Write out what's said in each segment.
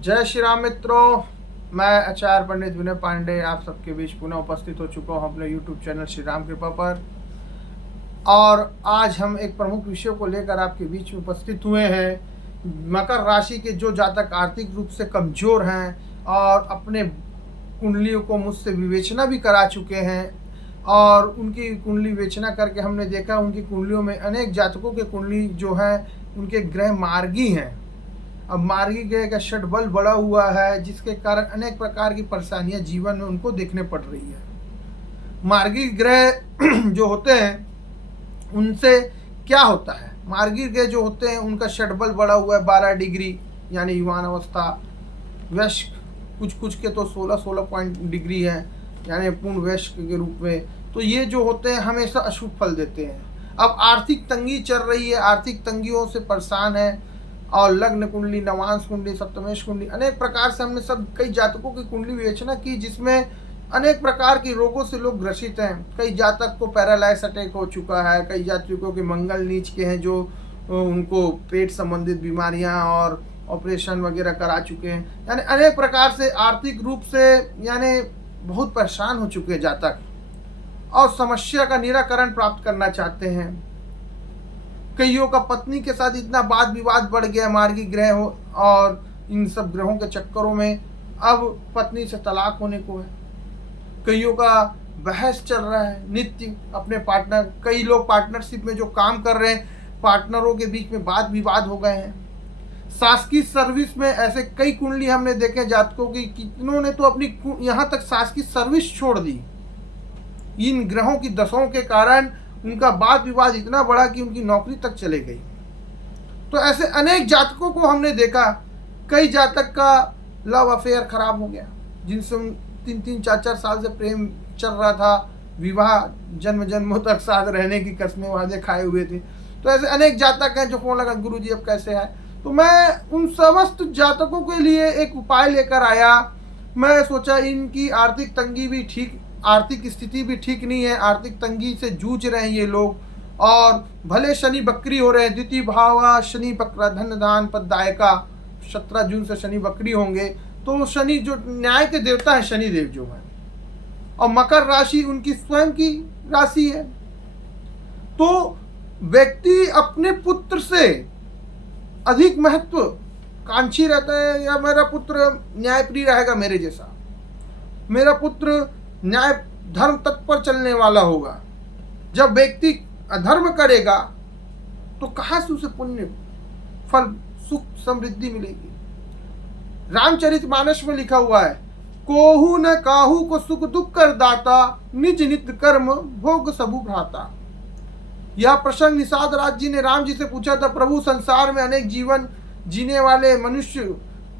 जय श्री राम मित्रों। मैं आचार्य पंडित विनय पांडे आप सबके बीच पुनः उपस्थित हो चुका हूँ अपने YouTube चैनल श्री राम कृपा पर। और आज हम एक प्रमुख विषय को लेकर आपके बीच में उपस्थित हुए हैं। मकर राशि के जो जातक आर्थिक रूप से कमजोर हैं और अपने कुंडलियों को मुझसे विवेचना भी करा चुके हैं, और उनकी कुंडली विवेचना करके हमने देखा उनकी कुंडलियों में अनेक जातकों के कुंडली जो है उनके ग्रह मार्गी हैं। अब मार्गी ग्रह का षट बल बढ़ा हुआ है, जिसके कारण अनेक प्रकार की परेशानियां जीवन में उनको देखने पड़ रही है। मार्गी ग्रह जो होते हैं उनसे क्या होता है, मार्गी ग्रह जो होते हैं उनका षट बल बढ़ा हुआ है 12 डिग्री यानी युवान अवस्था, वयस्क कुछ के तो 16 डिग्री है यानी पूर्ण वयस्क के रूप में। तो ये जो होते हैं हमेशा अशुभ फल देते हैं। अब आर्थिक तंगी चल रही है, आर्थिक तंगियों से परेशान है, और लग्न कुंडली, नवांश कुंडली, सप्तमेश कुंडली, अनेक प्रकार से हमने सब कई जातकों की कुंडली विवेचना की, जिसमें अनेक प्रकार की रोगों से लोग ग्रसित हैं। कई जातक को पैरालाइज अटैक हो चुका है, कई जातकों के मंगल नीच के हैं जो उनको पेट संबंधित बीमारियां और ऑपरेशन वगैरह करा चुके हैं। यानी अनेक प्रकार से आर्थिक रूप से यानी बहुत परेशान हो चुके हैं जातक, और समस्या का निराकरण प्राप्त करना चाहते हैं। कईयों का पत्नी के साथ इतना वाद विवाद बढ़ गया मार्गी ग्रह हो, और इन सब ग्रहों के चक्करों में अब पत्नी से तलाक होने को है। कईयों का बहस चल रहा है नित्य अपने पार्टनर, कई लोग पार्टनरशिप में जो काम कर रहे हैं पार्टनरों के बीच में वाद विवाद हो गए हैं। शासकीय सर्विस में ऐसे कई कुंडली हमने देखे जातकों की, कितनों तो अपनी यहाँ तक शासकीय सर्विस छोड़ दी। इन ग्रहों की दशाओं के कारण उनका वाद विवाद इतना बड़ा कि उनकी नौकरी तक चले गई। तो ऐसे अनेक जातकों को हमने देखा। कई जातक का लव अफेयर खराब हो गया, जिनसे 3-4 साल से प्रेम चल रहा था, विवाह जन्म जन्मों तक साथ रहने की कस्में वादे खाए हुए थे। तो ऐसे अनेक जातक हैं जो फोन लगा, गुरुजी अब कैसे है। तो मैं उन समस्त जातकों के लिए एक उपाय लेकर आया। मैं सोचा इनकी आर्थिक तंगी भी ठीक, आर्थिक स्थिति भी ठीक नहीं है, आर्थिक तंगी से जूझ रहे हैं ये लोग, और भले शनि बकरी हो रहे हैं, द्वितीय भाव शनि बकरा धन दान पददायका, 17 जून से शनि बकरी होंगे। तो शनि जो न्याय के देवता है, शनिदेव जो है, और मकर राशि उनकी स्वयं की राशि है। तो व्यक्ति अपने पुत्र से अधिक महत्व कांक्षी रहता है, या मेरा पुत्र न्यायप्रिय रहेगा मेरे जैसा, मेरा पुत्र न्याय धर्म तत्पर चलने वाला होगा। जब व्यक्ति अधर्म करेगा तो कहाँ से उसे पुण्य फल सुख समृद्धि मिलेगी। रामचरितमानस में लिखा हुआ है, कोहू न काहू को सुख दुख कर दाता, निज नित्य कर्म भोग सबु भ्राता। यह प्रसंग निषाद राज जी ने राम जी से पूछा था, प्रभु संसार में अनेक जीवन जीने वाले मनुष्य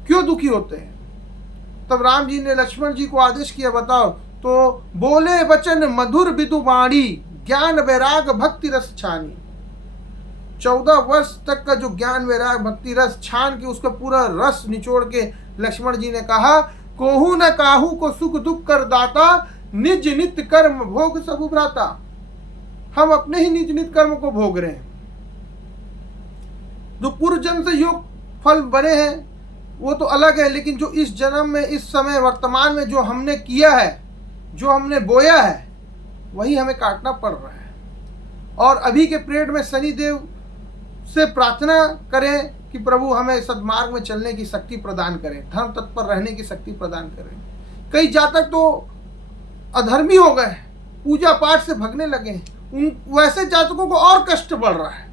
क्यों दुखी होते हैं। तब राम जी ने लक्ष्मण जी को आदेश किया, बताओ। तो बोले वचन मधुर विदु वाणी, ज्ञान वैराग भक्ति रस छानी। 14 वर्ष तक का जो ज्ञान वैराग भक्ति रस छान के उसका पूरा रस निचोड़ के लक्ष्मण जी ने कहा, कोहू न काहू को सुख दुख कर दाता, निज नित्य कर्म भोग सबु भ्राता। हम अपने ही निज नित्य कर्म को भोग रहे हैं। जो पूर्व जन्म से योग फल बने हैं वो तो अलग है, लेकिन जो इस जन्म में, इस समय वर्तमान में जो हमने किया है, जो हमने बोया है, वही हमें काटना पड़ रहा है। और अभी के पीरियड में शनिदेव से प्रार्थना करें कि प्रभु हमें सद्मार्ग में चलने की शक्ति प्रदान करें, धर्म तत्पर रहने की शक्ति प्रदान करें। कई जातक तो अधर्मी हो गए, पूजा पाठ से भगने लगे हैं, उन वैसे जातकों को और कष्ट बढ़ रहा है।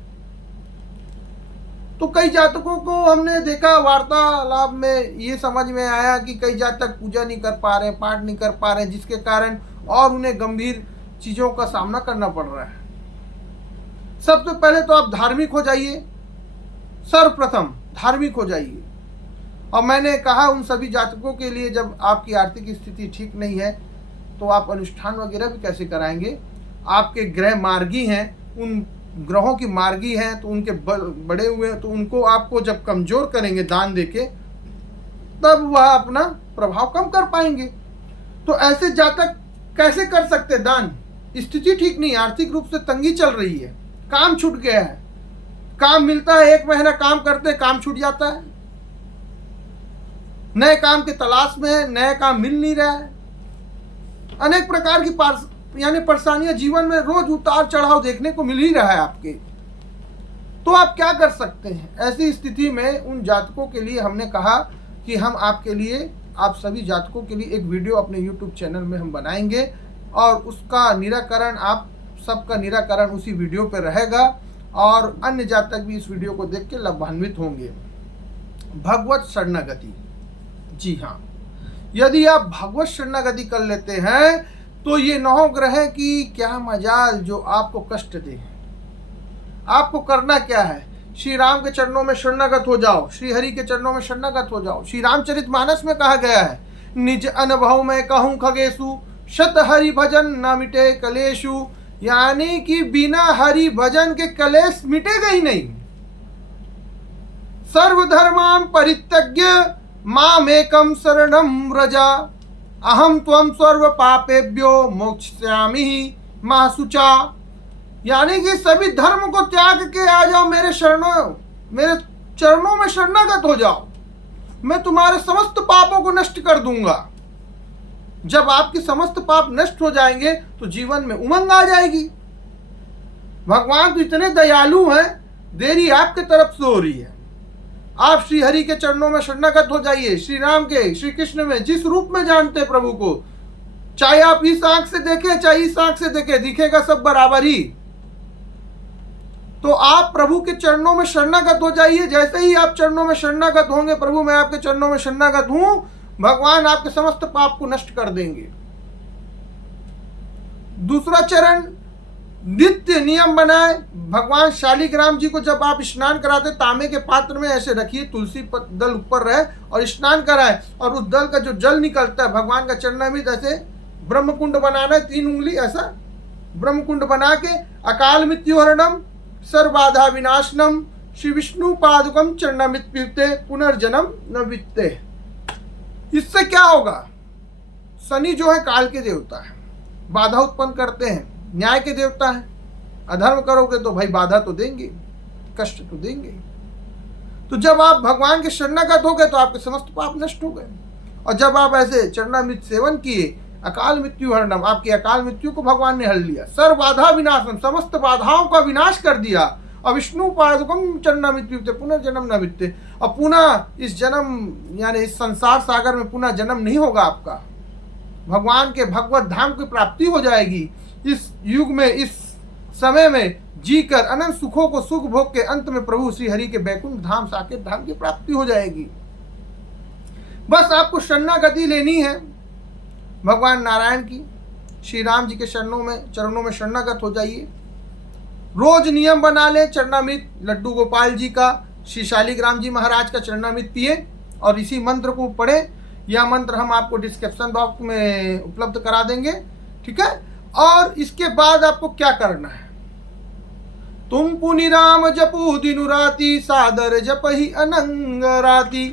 तो कई जातकों को हमने देखा वार्तालाप में ये समझ में आया कि कई जातक पूजा नहीं कर पा रहे, पाठ नहीं कर पा रहे, जिसके कारण और उन्हें गंभीर चीज़ों का सामना करना पड़ रहा है। सबसे पहले तो आप धार्मिक हो जाइए, सर्वप्रथम धार्मिक हो जाइए। और मैंने कहा उन सभी जातकों के लिए, जब आपकी आर्थिक स्थिति ठीक नहीं है तो आप अनुष्ठान वगैरह भी कैसे कराएंगे। आपके ग्रह मार्गी हैं, उन ग्रहों की मार्गी हैं, तो उनके बड़े हुए हैं, तो उनको आपको जब कमजोर करेंगे दान देके, तब वह अपना प्रभाव कम कर पाएंगे। तो ऐसे जातक कैसे कर सकते दान। स्थिति ठीक नहीं, आर्थिक रूप से तंगी चल रही है, काम छूट गया है, काम मिलता है 1 महीना काम करते काम छूट जाता है। नए काम के तलाश में है, नया काम मिल नहीं रहा है, अनेक प्रकार की यानी परेशानियां जीवन में रोज उतार चढ़ाव देखने को मिल ही रहा है आपके। तो आप क्या कर सकते हैं ऐसी स्थिति में? उन जातकों के लिए हमने कहा कि हम आपके लिए, आप सभी जातकों के लिए एक वीडियो अपने YouTube चैनल में हम बनाएंगे और उसका निराकरण, आप सबका निराकरण उसी वीडियो पर रहेगा और अन्य जातक भी इस वीडियो को देख के लाभान्वित होंगे। भगवत शरणागति, जी हाँ, यदि आप भगवत शरणागति कर लेते हैं तो ये नौ ग्रह की क्या मजाल जो आपको कष्ट दे। आपको करना क्या है? श्री राम के चरणों में शरणागत हो जाओ, श्री हरि के चरणों में शरणागत हो जाओ। श्री रामचरितमानस में कहा गया है, निज अनुभव में कहूँ खगेशु, शत हरि भजन न मिटे कलेशु, यानी कि बिना हरि भजन के कलेश मिटेगा ही नहीं। सर्वधर्मां परित्यज्य मामेकं शरणं व्रजा, अहम त्वं सर्व पापेभ्यो मोक्षयामि मा शुचा, यानी कि सभी धर्म को त्याग के आ जाओ मेरे चरणों में शरणागत हो जाओ, मैं तुम्हारे समस्त पापों को नष्ट कर दूंगा। जब आपके समस्त पाप नष्ट हो जाएंगे तो जीवन में उमंग आ जाएगी। भगवान तो इतने दयालु हैं, देरी आपके तरफ से हो रही है। आप श्री हरि के चरणों में शरणागत हो जाइए। श्री राम के, श्री कृष्ण में जिस रूप में जानते हैं प्रभु को, चाहे आप इस आंख से देखें चाहे इस आंख से देखें, दिखेगा सब बराबर ही। तो आप प्रभु के चरणों में शरणागत हो जाइए। जैसे ही आप चरणों में शरणागत होंगे, प्रभु मैं आपके चरणों में शरणागत हूं, भगवान आपके समस्त पाप को नष्ट कर देंगे। दूसरा चरण, नित्य नियम बनाए। भगवान शालिग्राम जी को जब आप स्नान कराते, तांबे के पात्र में ऐसे रखिए, तुलसी दल ऊपर रहे और स्नान कराए, और उस दल का जो जल निकलता है भगवान का चरणामृत, ऐसे ब्रह्मकुंड बनाना है, 3 उंगली ऐसा ब्रह्मकुंड बना के, अकाल मृत्यु हरणम सर्वबाधा विनाशनम श्री विष्णु पादुकम चरणामृत पीते पुनर्जन्म न वित्ते। इससे क्या होगा? शनि जो है काल के देवता है, बाधा उत्पन्न करते हैं, न्याय के देवता है। अधर्म करोगे तो भाई बाधा तो देंगे, कष्ट तो देंगे। तो जब आप भगवान के शरणागत हो गए तो आपके समस्त पाप नष्ट हो गए। और जब आप ऐसे चरणामृत सेवन किए, अकाल मृत्यु हरणम, आपकी अकाल मृत्यु को भगवान ने हर लिया। सर्व बाधा विनाशम, समस्त बाधाओं का विनाश कर दिया। और विष्णु पादुकम चरणामृत पुनर्जन्म न वित्ते, और पुनः इस जन्म यानी इस संसार सागर में पुनः जन्म नहीं होगा आपका। भगवान के भगवत धाम की प्राप्ति हो जाएगी। इस युग में, इस समय में जीकर अनंत सुखों को सुख भोग के अंत में प्रभु श्री हरि के बैकुंठ धाम, साकेत धाम की प्राप्ति हो जाएगी। बस आपको शरणागति लेनी है भगवान नारायण की। श्री राम जी के चरणों में शरणागत हो जाइए। रोज नियम बना ले, चरणामृत लड्डू गोपाल जी का, श्री शालिग्राम जी महाराज का चरणामृत पिए और इसी मंत्र को पढ़े। यह मंत्र हम आपको डिस्क्रिप्शन बॉक्स में उपलब्ध करा देंगे, ठीक है। और इसके बाद आपको क्या करना है? तुम पुनि राम जपु दिनु राति, सादर जपहि अनंग राति।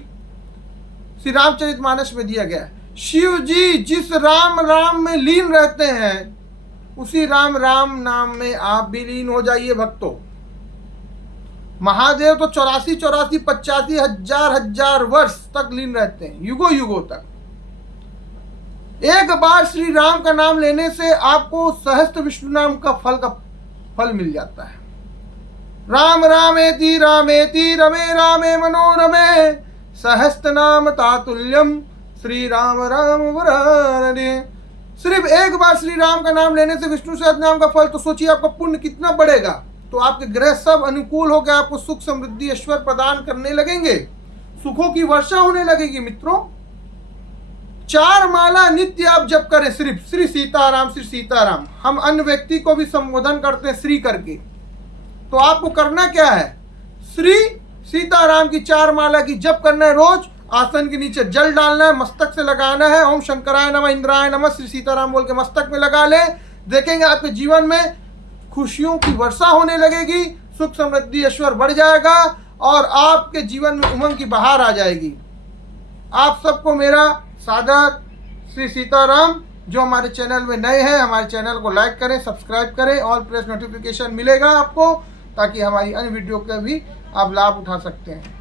श्री रामचरितमानस में दिया गया है, शिव जी जिस राम में लीन रहते हैं, उसी राम नाम में आप भी लीन हो जाइए भक्तों। महादेव तो 84 85 हजार वर्ष तक लीन रहते हैं, युगों तक। एक बार श्री राम का नाम लेने से आपको सहस्त्र विष्णु नाम का फल मिल जाता है। राम रामेति रमे रामे मनोरमे, सहस्त्र नाम तातुल्यम श्री राम वरानने। सिर्फ एक बार श्री राम का नाम लेने से विष्णु सहस्त्र नाम का फल, तो सोचिए आपका पुण्य कितना बढ़ेगा। तो आपके ग्रह सब अनुकूल हो गए, आपको सुख समृद्धि ऐश्वर्य प्रदान करने लगेंगे, सुखों की वर्षा होने लगेगी। मित्रों, 4 माला नित्य आप जप करें, सिर्फ श्री सीताराम। हम अन्य व्यक्ति को भी संबोधन करते हैं श्री करके। तो आपको करना क्या है? श्री सीताराम की 4 माला की जप करना है। रोज आसन के नीचे जल डालना है, मस्तक से लगाना है। ओम शंकराय नमः, इंद्राय नमः, श्री सीताराम बोल के मस्तक में लगा ले। देखेंगे आपके जीवन में खुशियों की वर्षा होने लगेगी, सुख समृद्धि ऐश्वर्य बढ़ जाएगा और आपके जीवन में उमंग की बहार आ जाएगी। आप सबको मेरा सादर श्री सीताराम। जो हमारे चैनल में नए हैं, हमारे चैनल को लाइक करें, सब्सक्राइब करें और प्रेस नोटिफिकेशन मिलेगा आपको, ताकि हमारी अन्य वीडियो का भी आप लाभ उठा सकते हैं।